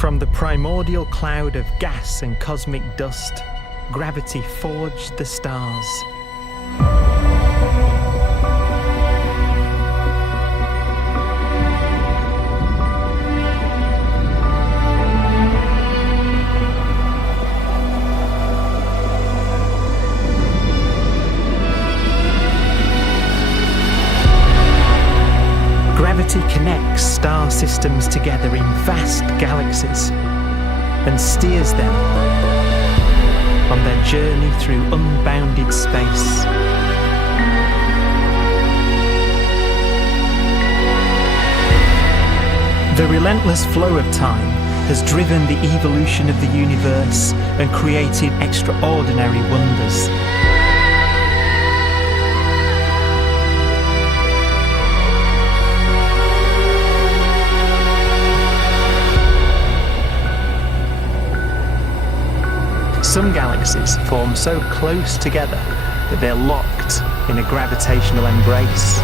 From the primordial cloud of gas and cosmic dust, gravity forged the stars. Gravity connects star systems together in vast galaxies and steers them on their journey through unbounded space. The relentless flow of time has driven the evolution of the universe and created extraordinary wonders. Some galaxies form so close together that they're locked in a gravitational embrace.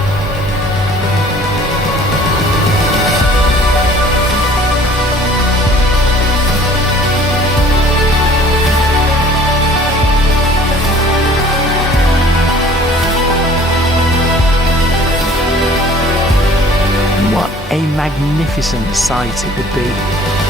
What a magnificent sight it would be.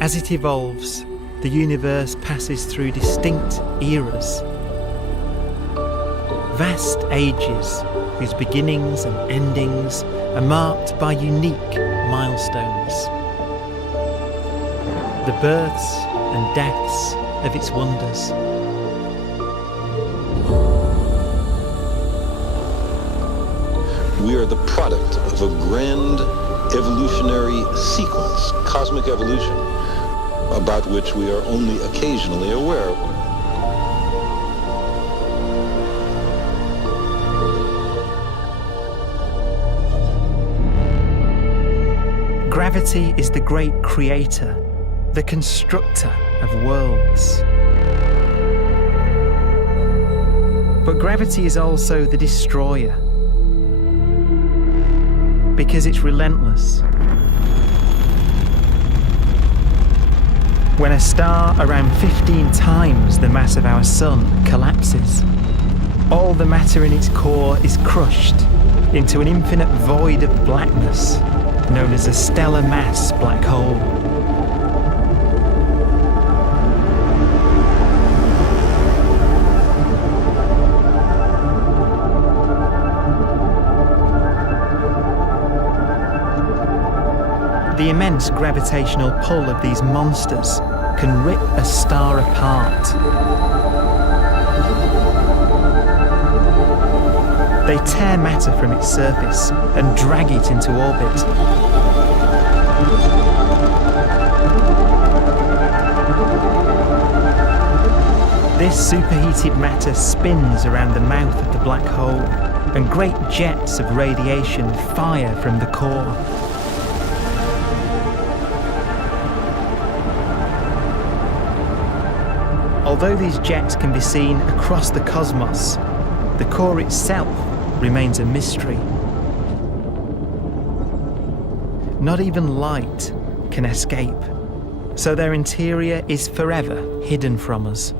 As it evolves, the universe passes through distinct eras. Vast ages whose beginnings and endings are marked by unique milestones. The births and deaths of its wonders. We are the product of a grand evolutionary sequence, cosmic evolution, about which we are only occasionally aware. Gravity is the great creator, the constructor of worlds. But gravity is also the destroyer, because it's relentless. When a star around 15 times the mass of our Sun collapses, all the matter in its core is crushed into an infinite void of blackness known as a stellar mass black hole. The immense gravitational pull of these monsters can rip a star apart. They tear matter from its surface and drag it into orbit. This superheated matter spins around the mouth of the black hole, and great jets of radiation fire from the core. Although these jets can be seen across the cosmos, the core itself remains a mystery. Not even light can escape, so their interior is forever hidden from us.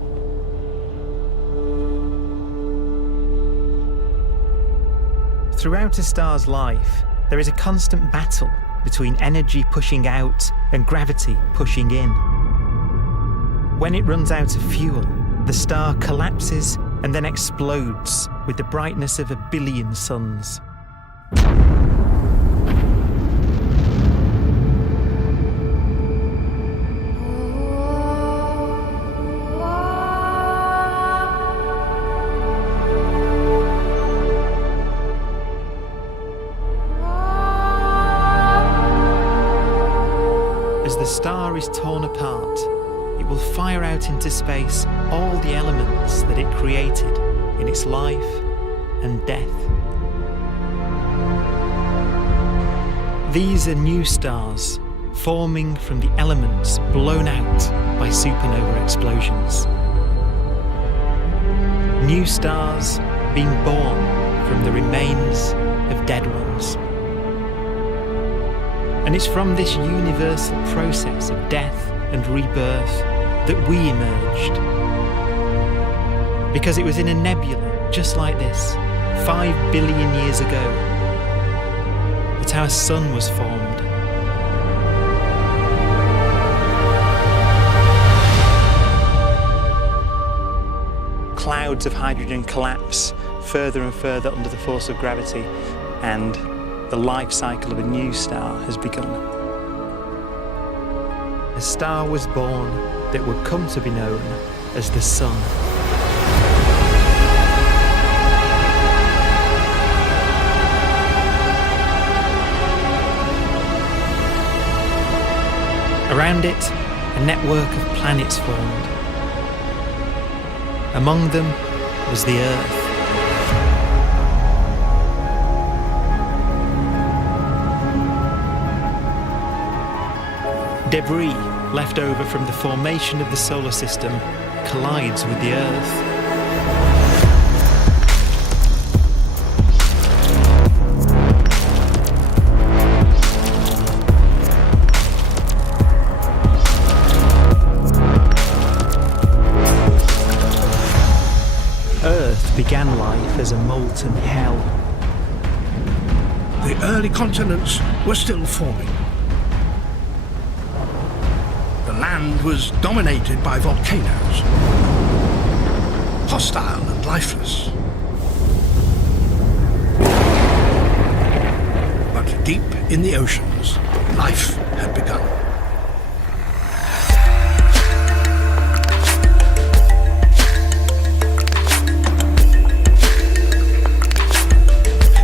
Throughout a star's life, there is a constant battle between energy pushing out and gravity pushing in. When it runs out of fuel, the star collapses and then explodes with the brightness of 1 billion suns. As the star is torn apart, it will fire out into space all the elements that it created in its life and death. These are new stars forming from the elements blown out by supernova explosions. New stars being born from the remains of dead ones. And it's from this universal process of death and rebirth that we emerged. Because it was in a nebula just like this, 5 billion years ago, that our sun was formed. Clouds of hydrogen collapse further and further under the force of gravity, and the life cycle of a new star has begun. A star was born that would come to be known as the Sun. Around it, a network of planets formed. Among them was the Earth. Debris left over from the formation of the solar system collides with the Earth. Earth began life as a molten hell. The early continents were still forming. The land was dominated by volcanoes, hostile and lifeless. But deep in the oceans, life had begun.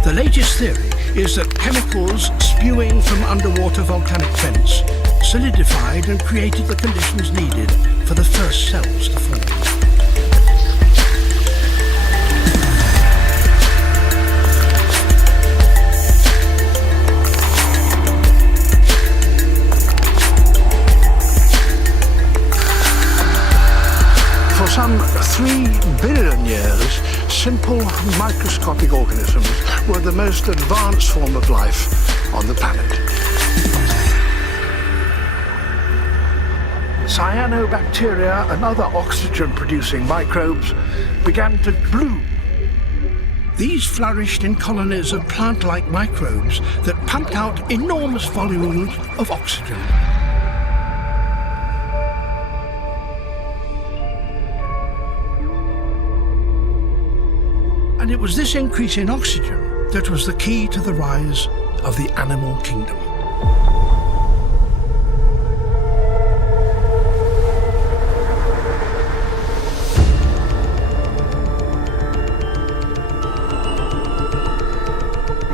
The latest theory is that chemicals spewing from underwater volcanic vents solidified and created the conditions needed for the first cells to form. For some 3 billion years, simple microscopic organisms were the most advanced form of life on the planet. Cyanobacteria and other oxygen-producing microbes began to bloom. These flourished in colonies of plant-like microbes that pumped out enormous volumes of oxygen. And it was this increase in oxygen that was the key to the rise of the animal kingdom.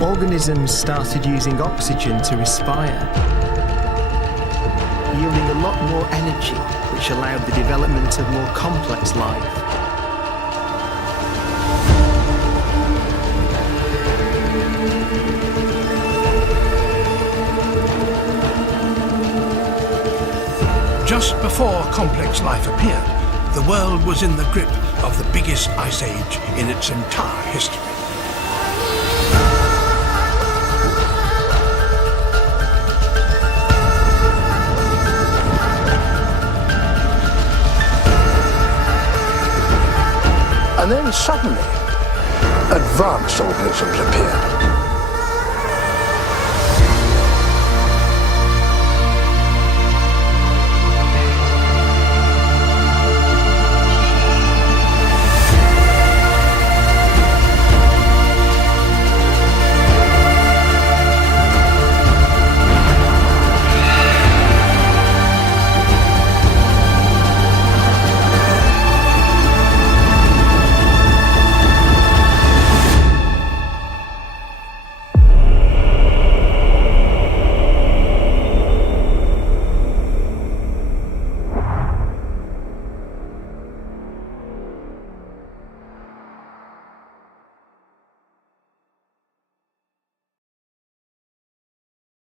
Organisms started using oxygen to respire, yielding a lot more energy, which allowed the development of more complex life. Just before complex life appeared, the world was in the grip of the biggest ice age in its entire history. And then suddenly, advanced organisms appeared.